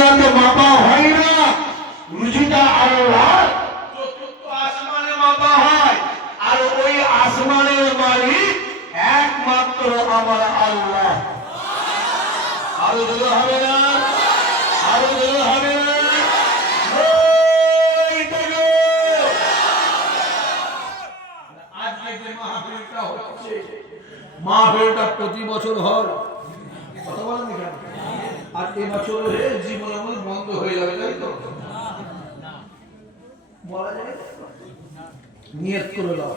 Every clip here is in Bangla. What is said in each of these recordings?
দুনিয়াতে মাপা হয় না, রুজিটা আল্লাহ চতুর্থ আসমানে মাপা হয়। আর ওই আসমানের মালিক একমাত্র আমার আল্লাহ। আরো জোরে হবে না, আরো জোরে হবে না। আজকে যে মাহফিলটা হচ্ছে, মাহফিলটা প্রতি বছর হয়, কথা বলেন না কেন? আর এই বছর জীবন আমার বন্ধ হয়ে যাবে, তাই তো? বলা যায় নিয়ত করে দাও,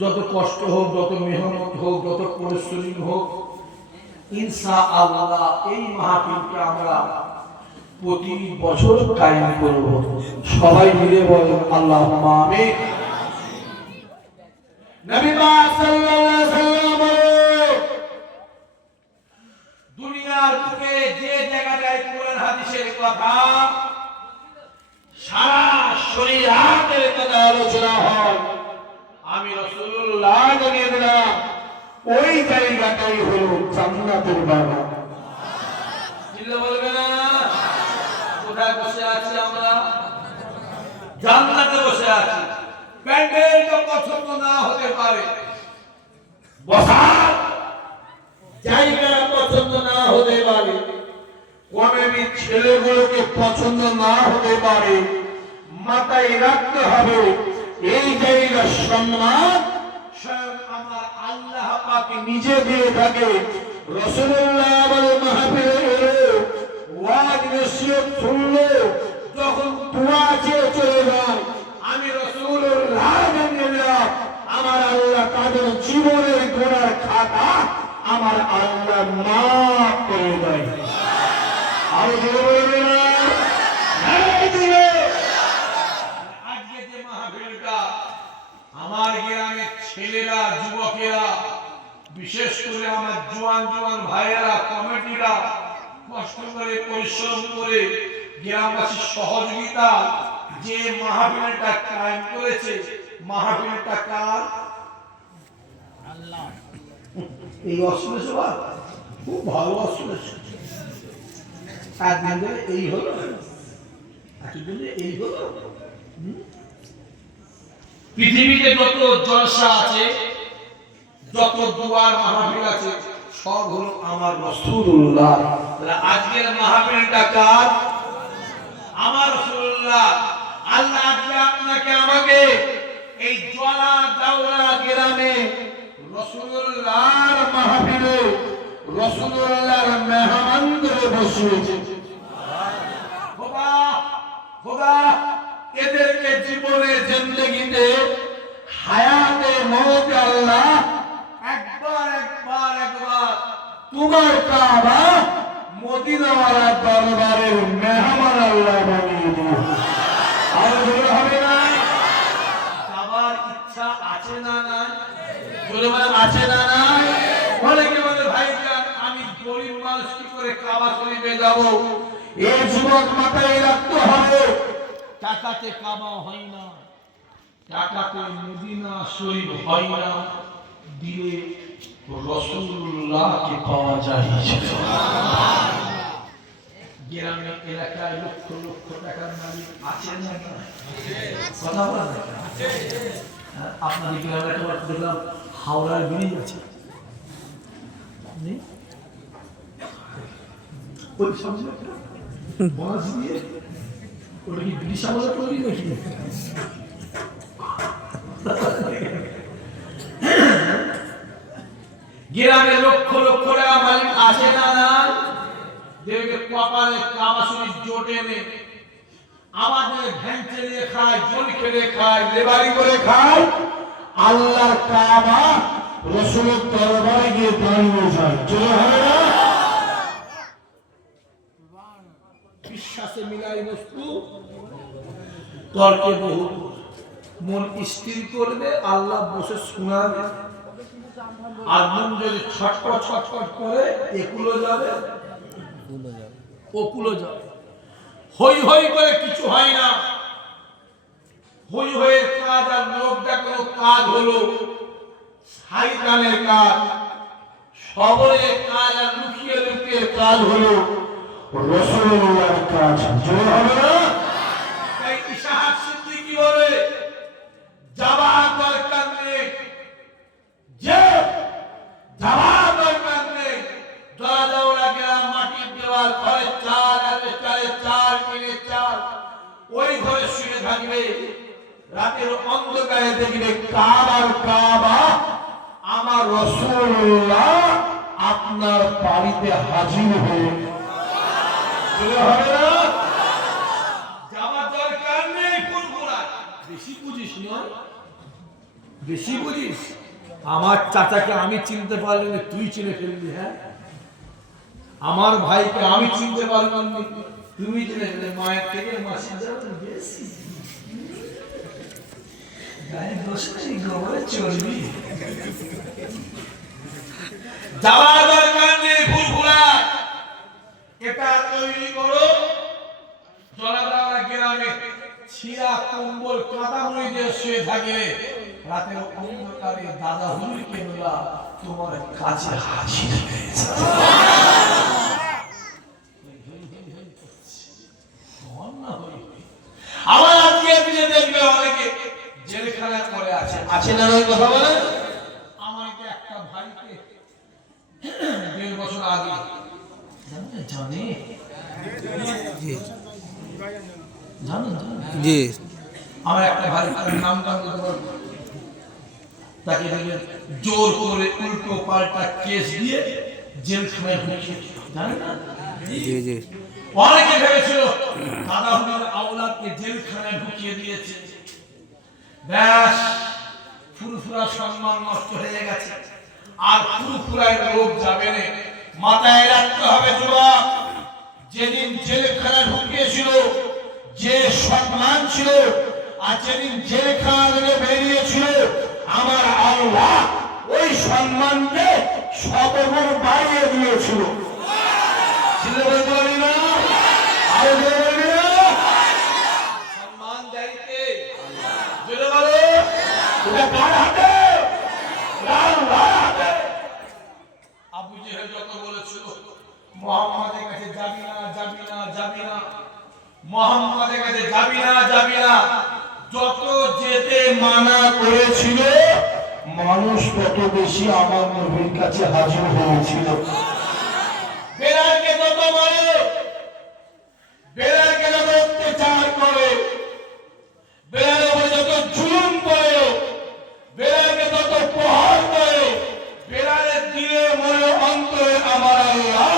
যত কষ্ট হোক, যত মেহনত হোক, যত পরিশ্রম হোক, ইনশাআল্লাহ এই মাহফিলকে আমরা প্রতি বছর কায়েম করব। সবাই মিলে বলেন আল্লাহুম্মা আমিন। নবী পাক সাল্লাল্লাহু আলাইহি ওয়াসাল্লাম দুনিয়ার বুকে যে জায়গাটায় কোরআন হাদিসের কথা, সারা শরীয়তের কথা আলোচনা হয়, আমি রাসূলুল্লাহ জানিয়ে দিলাম ওই জায়গাটাই হলো জান্নাতের বাগান। চিল্লা বলবে না? কোথায় বসে আছি আমরা? জান্নাতে বসে আছি। প্যান্ডেলটা পছন্দ না হতে পারে, বসার জায়গা পছন্দ না হতে পারে, কমেবি ছেলেগুলোকে পছন্দ না হতে পারে, মাথায় রাখতে হবে এই জায়গার সম্মান স্বয়ং আমার আল্লাহ পাক নিজে দিয়ে থাকে। রাসূলুল্লাহ বলে মাহফিলে এলো, ওয়াজ নসিহত শুনলো, যখন দোয়া চেয়ে চলে যায়, আমি রাসূলুল্লাহ জানিয়ে দিলাম আমার আল্লাহ তাদের জীবনের গোনার খাতা আমার আল্লাহ মাফ করে দেয়। আরো জোরে বলবে না? আজকে যে মাহফিলটা, আমার গ্রামের ছেলেরা, যুবকেরা, বিশেষ করে আমার জোয়ান জোয়ান ভাইয়েরা, কমিটিরা কষ্ট করে পরিশ্রম করে গ্রামবাসীর সহযোগিতা যে মাহফিলটা কায়েম করেছে, মাহফিলটা কার? আল্লাহ। এই অশ্লেষ খুব ভালো অশ্লেষ। একদিন ধরে এই হলো, এই হলো। পৃথিবীতে যত জলসা আছে, যত দুয়ার মাহফিল আছে, সব হলো আমার রাসূলুল্লাহ। আজকের মাহফিলটা কার? আমার রাসূলুল্লাহ। আল্লাহ আজকে আপনাকে আমাকে এই জলা দাওরা গ্রামে রাসূলুল্লাহর মাহফিলে রাসূলুল্লাহর মেহমান করে বসিয়েছে। খোদা খোদা এদেরকে জীবনে জিন্দেগিতে হায়াতে মওতে আল্লাহ একবার তোমার কাবা মদিনাওয়ালা দরবারের মেহমান আল্লাহ বানিয়ে দিও। আর জোরে হবে না? যাবার ইচ্ছা আছে না নাই? জোরে বলে আছে না নাই? অনেকে বলে ভাইজান আমি গরিব মানুষ কি করে কাবা শরীফে যাব? এই যুবক মাথায় রাখতে হবে, টাকাতে কাবা হয় না, টাকাতে মদিনা শরীফ হয় না, দিলে রাসূলুল্লাহকে পাওয়া যায়। গ্রামের এলাকায় লক্ষ লক্ষ টাকার মালিক আছেন না? কথা বলা আপনাদের গ্রামে তোমার দেখলাম হাওড়ার ব্রিজ আছে, ওই সামনে বাস দিয়ে ওটা কি ব্রিটিশ আমলে তৈরি নাকি? গ্রামে লক্ষ লক্ষ টাকা মালিক আছে না নাই? দেখবে কপালে কাবা শরীফ জোটে নে, আমাদের ভ্যান চালিয়ে খায়, জল খেলে খায়, লেবারি করে খায়, আল্লাহর কাবা রাসূলের দরবারে গিয়ে দাঁড়িয়ে যায়। চলে হবে না? বিশ্বাসে মিলাই বস্তু, তর্কে বহু। মন স্থির করবে, আল্লাহ বসে শোনাবে, আর মন যদি ছটফট ছটফট করে একুলো যাবে, ওকুলো যাবে। হই হই করে কিছু হয় না। হই হইয়ের কাজ আর লোক দেখানোর কাজ হলো শয়তানের কাজ। সবরের কাজ আর লুকিয়ে লুকিয়ে কাজ হলো রাসূলুল্লাহর আছে, জোরে হবে না? তাই ইশাহাত সিদ্দিকী বলে যাওয়ার দরকার নেই, যে যাওয়ার দরকার নেই, দৌড়া গেলাম মাটির দেওয়াল, ঘরে চাল আছে, চাল কিনে চাল, ওই ঘরে শুয়ে থাকবে, রাতের অন্ধকারে দেখবে কাবার কাবা আমার রাসূলুল্লাহ আপনার বাড়িতে হাজির হয়ে হবে না? যাওয়ার দরকার নেই। ফুরফুরা বেশি বুঝিস নয়, বেশি বুঝিস। আমার চাচাকে আমি চিনতে পারলি না, তুই চিনে ফেললি। হ্যাঁ, আমার ভাইকে আমি চিনতে পারলাম না, তুমি চিনে ফেললে। মায়ের থেকে মাসির যাবেন বেশি গায়ে বসে গোবরে চলবি। যাওয়ার দরকার নেই ফুরফুরা, এটা তৈরি করো। জলাদাওয়া গ্রামে ছিঁড়া কম্বল কাঁথা মুড়ি দিয়ে শুয়ে থাকে, রাতের অন্ধকারে দাদা হুজুরকে বলা তোমার কাছে হাজির হয়েছে। আমার আজকে দিনে দেখবে অনেকে জেলখানায় পড়ে আছে, আছে না? ওই কথা বলে আমাকে একটা ভাইকে 1.5 বছর আগে জানে জি আমার একটা ভাই, নাম তাকে জোর করে উল্টো পাল্টা কেস দিয়ে জেলখানায় ঢুকিয়েছে, জানেন না? জি জি। অনেকে ভেবেছিল দাদা হুজুর আওলাদকে জেলখানায় ঢুকিয়ে দিয়েছে, ব্যাস ফুরফুরা সম্মান নষ্ট হয়ে গেছে, আর ফুরফুরায় লোক যাবে না। মাথায় রাখতে হবে যুবক, যেদিন জেলখানায় ঢুকিয়েছিল যে সম্মান ছিল, আর যেদিন জেলখানা থেকে বেরিয়েছিল আমার আল্লাহ ওই সম্মানকে শতগুণ বাড়িয়ে দিয়েছিল। সম্মান দেয়কে জোরে বলো, এটা কার হাতে? আল্লাহর হাতে। আবু জেহেল যত বলেছিল মুহাম্মাদের কাছে যাবি না, যাবি না, যাবি না, মুহাম্মাদের কাছে যাবি না, যাবি না, যত যেতে মানা করেছিল মানুষ তত বেশি আমার নবীর কাছে হাজির হয়েছিল। বেলালকে যত মারে, বেলালকে যত অত্যাচার করে, বেলালের উপরে যত জুলুম করে, বেলালকে তত প্রহার করে, বেলালের দিলে মনে অন্তরে আমার আল্লাহ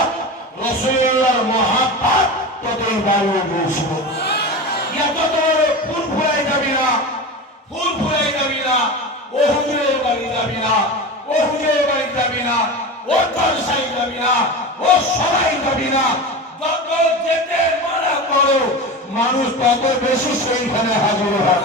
রাসূলুল্লাহর মহাব্বত ততই বাড়িয়ে দিয়েছিল। যত ফুরফুরাই যাবি না, ফুরফুরাই যাবি না, ও হুজুরের বাড়ি যাবি না, ও হুজুরের বাড়ি যাবি না, ও জলসায় যাবি না, ও সবাই যাবি না, যত যেতে মানা করো মানুষ তত বেশি সেইখানে হাজির হয়।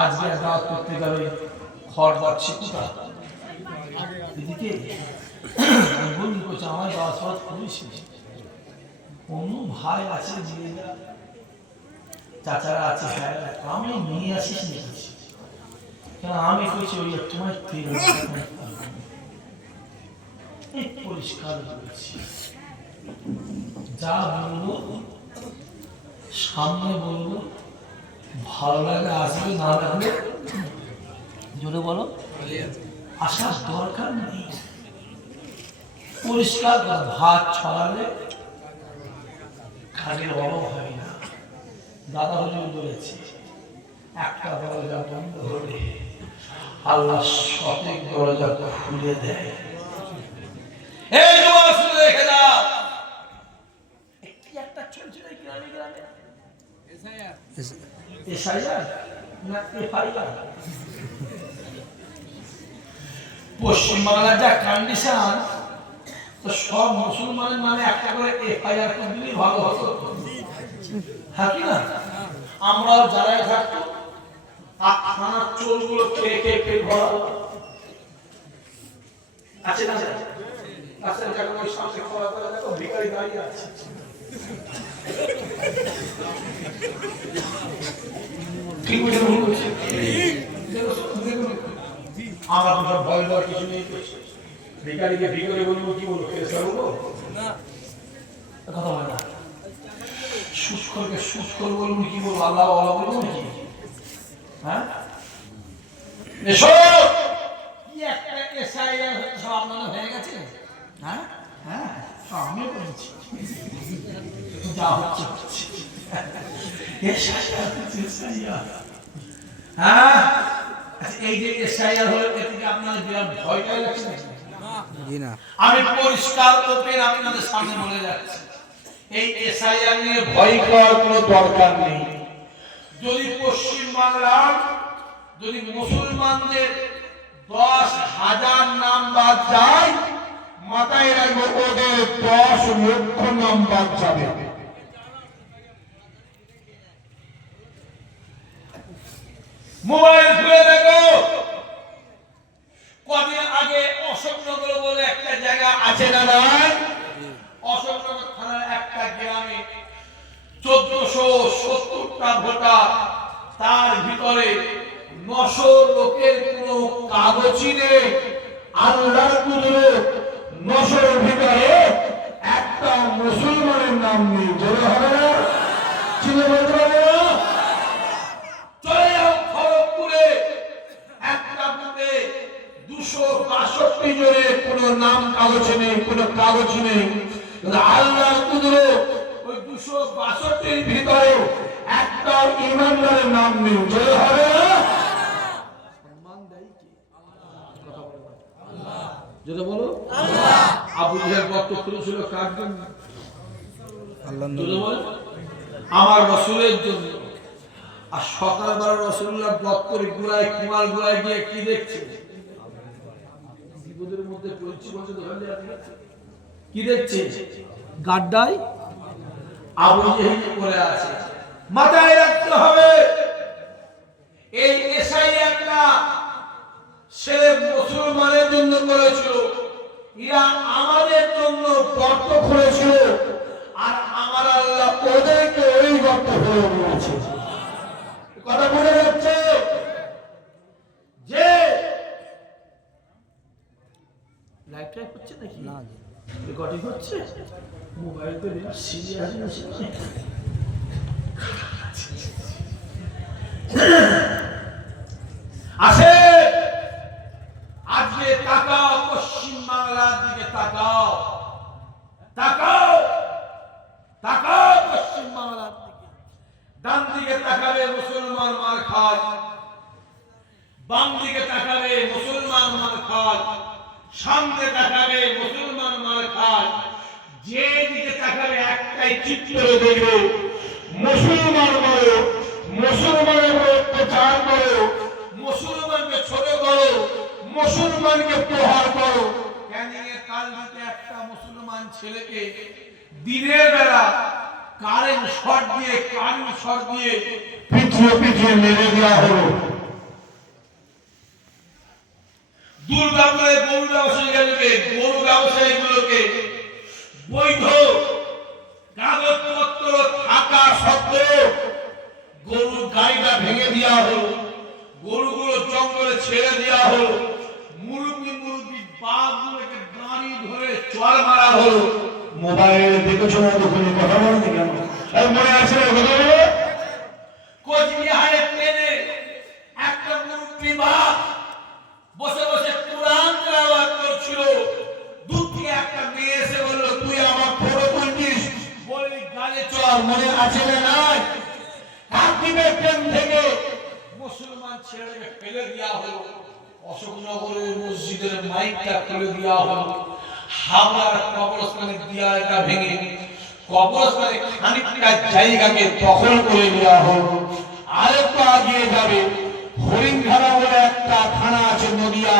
আজকে দাওয়াত করতে গেলে খড় যাচ্ছে কোথায়? এদিকে বন্ধু করছে আমার দাওয়াত ফাওয়াত করিস, অন্য ভাই আছে, চাচারা আছে, আমি নিয়ে আসিস নি, কেন আমি কইছি ওই তোমার পরিষ্কার বলছি, যা বলবো সামনে বলবো, ভালো লাগে আসবে, না লাগলে জোরে বলো, আসার দরকার নেই। পরিষ্কার ভাত ছড়ালে খালি অভাব হয় না। দাদা হুজুর বলেছে একটা দরজা বন্ধ হলে আল্লাহ সঠিক দরজা খুলে দেয়। এই জবাব শুনে রেখে দাও, একটি একটা চলছে না গ্রামে গ্রামে, এসআইআর না এফআইআর। পশ্চিমবাংলার যা কন্ডিশন, তো সব মুসলমানের মানে একটা করে এফআইআর করে দিলেই ভালো হতো, হ্যাঁ কি না? আমরাও যারাই থাকতো আর থানার চোরগুলো খেয়ে খেয়ে পেট ভরা আছে না? রাস্তায় যখন ওই সামনে খাওয়া দাওয়া দেখো ভিখারি দাঁড়িয়ে আছে, ঠিক বুঝে ভুল বলছে? আমার কথা ভয় দেওয়ার কিছু নেই। ভিখারিকে ভিখারি বলবো, কি বলবো, ফেরেশতা বলবো না, কথা বলে না। সুৎখোরকে সুৎখোর বলবো, কি বলবো, আল্লাহ আল্লাহ বলবো নাকি? হ্যাঁ, এসো। কি একটা এসআইআর সব আপনাদের হয়ে গেছে? হ্যাঁ হ্যাঁ, আমিও বলছি যা হচ্ছে এসআইআর। হ্যাঁ, এই যে এসআইআর হলো, এ থেকে আপনাদের বিরাট ভয়টা লাগছে না? জি না। আমি পরিষ্কার ওপেন আপনাদের সামনে বলে যাচ্ছি, এই এসআইআর নিয়ে ভয় করার কোনো দরকার নেই। যদি পশ্চিম বাংলার যদি মুসলমানদের 10,000 নাম বাদ যায়, মাথায় রাখবো ওদের 10 লক্ষ নাম বাদ যাবে। মোবাইল খুলে দেখো, কদিন আগে অশোকনগর বলে একটা জায়গা আছে না? অশোকনগর থানার একটা গ্রামে 1470টা ভোটার, তার ভিতরে 900 লোকের কোনো কাগজই নেই। আল্লাহর কুদরত, 900-এর ভিতরে একটা মুসলমানের নাম নেই। জোরে হবে না? চিনে বলতে পারে না? চলে যাও খড়গপুরে, একটা বুথে 262 জনের কোনো নাম কাগজে নেই, কোনো কাগজ নেই। আল্লাহর কুদরত, ওই 262-এর ভিতরে একটা ইমানদারের নাম নেই। জয় হবে না? সম্মান দেয় কে? আল্লাহ। যেটা বলো আল্লাহ। আবু জাহেল গর্ত খুলেছিল কার জন্য? আল্লাহর জন্য। আমার রাসূলের জন্য। আর সকালবেলা রাসূলুল্লাহ গর্তের গোড়ায় কুমার গোড়ায় গিয়ে কি দেখছে? বিপদের মধ্যে পড়ছি বলছে, কি দেখছে? গাড্ডায় আবু জেহেল পড়ে আছে। মাথায় রাখতে হবে, এই এসআইআরটা সে মুসলমানের জন্য করেছিল, ইয়া আমাদের জন্য গর্ত খুঁড়েছিল, আর আমার আল্লাহ ওদেরকে ওই গর্ত খুঁড়ে দিয়েছে। কথা বলে যাচ্ছে যে লাইটটা হচ্ছে নাকি না? রেকর্ডিং হচ্ছে, মোবাইল তো সিরিয়াস আছে। আজকে তাকাও পশ্চিম বাংলার দিকে, তাকাও তাকাও তাকাও পশ্চিম বাংলার দিকে। ডান দিকে তাকাবে মুসলমান মার খায়, বাম দিকে তাকাবে মুসলমান মার খায়, সামনে তাকাবে মুসলমান মার খায়। যে দিকে তাকাবে একটাই চিত্র দেখবে, মুসলমান মারো, মুসলমানের প্রচার করো, মুসলমানকে ছোট করো, মুসলমানকে প্রহার করো। ক্যানিংয়ে কাল রাতে একটা মুসলমান ছেলেকে দিনের বেলা কারেন্ট শর্ট দিয়ে পিছিয়ে পিছিয়ে মেরে দেওয়া হলো। দুর্গাপুরে গরু ব্যবসায়ীগুলোকে বৈধ কাগজপত্র থাকা সত্ত্বেও গরুর গাড়িটা ভেঙে দেওয়া হলো, গরুগুলো জঙ্গলে ছেড়ে দেওয়া হলো, মুরগি বাঘগুলোকে দাঁড়ি ধরে চড় মারা হলো। মোবাইলে দেখেছো না? দোকানে কথা বলতে কেন মনে আছে? কথা বলো। কোচবিহারে ট্রেনে একটা মুরগি বাঘ বসে বসে কোরআন তেলাওয়াত করছিল। দূর থেকে একটা মেয়ে এসে বলল, তুই আমার ফটো তুলছিস? বলি গাড়ি চল। মনে আছে না? নাই। কাকিবে ট্রেন থেকে মুসলমান ছেলেকে ফেলে দেওয়া হলো, অশোকনগরের মসজিদের মাইকটা খুলে দেওয়া হলো, হাওড়ার কবরস্থানের দেয়ালটা ভেঙে কবরস্থানে খানিকটা জায়গাকে দখল করে দেওয়া হলো। আরেকটু আগিয়ে যাবে, হরিণঘাটা বলে একটা থানা আছে নদিয়া,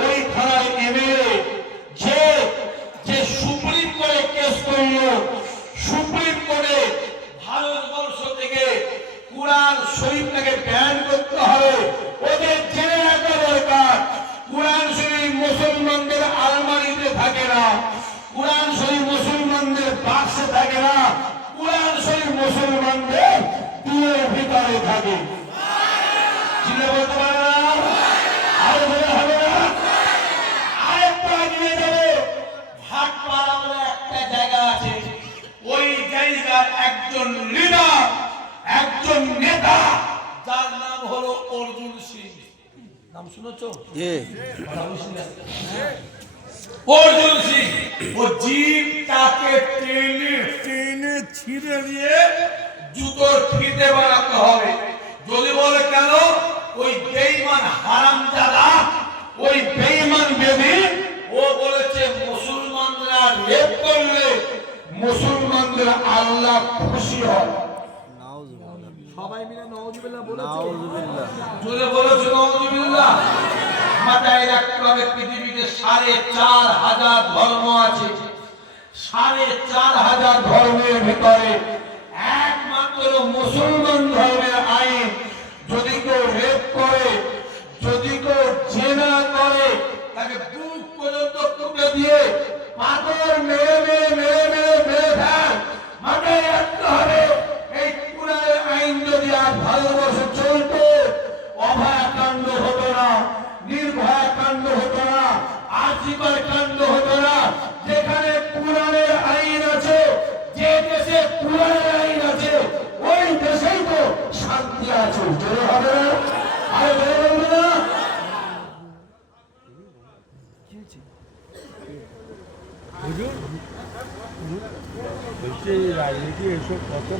ওই থানার এমএলএ যে সুপ্রিম কোর্টে কেস করল, সুপ্রিম কোর্টে ভারতবর্ষ থেকে কুরআন শরীফটাকে ব্যান করতে হবে, ওদের জেনে রাখা দরকার। কুরআন শরীফ মুসলমানদের আলমারিতে থাকে না, কুরআন শরীফ মুসলমানদের বাক্সে থাকে না, কুরআন শরীফ মুসলমানদের দিলের ভিতরে থাকে। জুড়ে বলতে পারে না, আরো বলে হবে না। আরেকটা এগিয়ে যাবে, ভাটপাড়া বলে একটা জায়গা আছে, ওই জায়গার একজন লিডার, একজন নেতা, যার নাম হলো অর্জুন সিং। নাম শুনেছো? অর্জুন সিং ও জিভটাকে টেনে টেনে ছিঁড়ে দিয়ে জুতোর ফিতে বানাতে হবে। যদি বলে কেন? ওই বেঈমান হারামজাদা, ওই বেঈমান বেদী, ও বলেছে মুসলমানরা রেপ করলে মুসলমানদের আল্লাহ খুশি হয়। সবাই মিলে নাউজুবিল্লাহ বলেছে। জোরে বলেছে নাউজুবিল্লাহ। মাথায় রাখতে হবে, পৃথিবীতে ৪,৫০০ ধর্ম আছে। ৪,৫০০ ধর্মের ভিতরে একমাত্র মুসলমান ধর্মের আইন, যদি কেউ রেপ করে, যদি কেউ জেনা করে, তাকে বুক পর্যন্ত টুকে দিয়ে পাথর মেরে মেরে মেরে মেরে মেরে ফেল। মাথায় রাখতে হবে, এই কুরআনের আইন যদি আর ভারতবর্ষে চলতো, অভয়াকাণ্ড হতো না, নির্ভয়া কাণ্ড হতো না, আরজিকর কাণ্ড হতো না। যেখানে কুরআনের আইন আছে, যে দেশে কুরআনের আইন আছে, ওই দেশেই তো শান্তি আছে। জোরে হবে না, আরে জোরে বলবে না। রাজনীতি এসব কত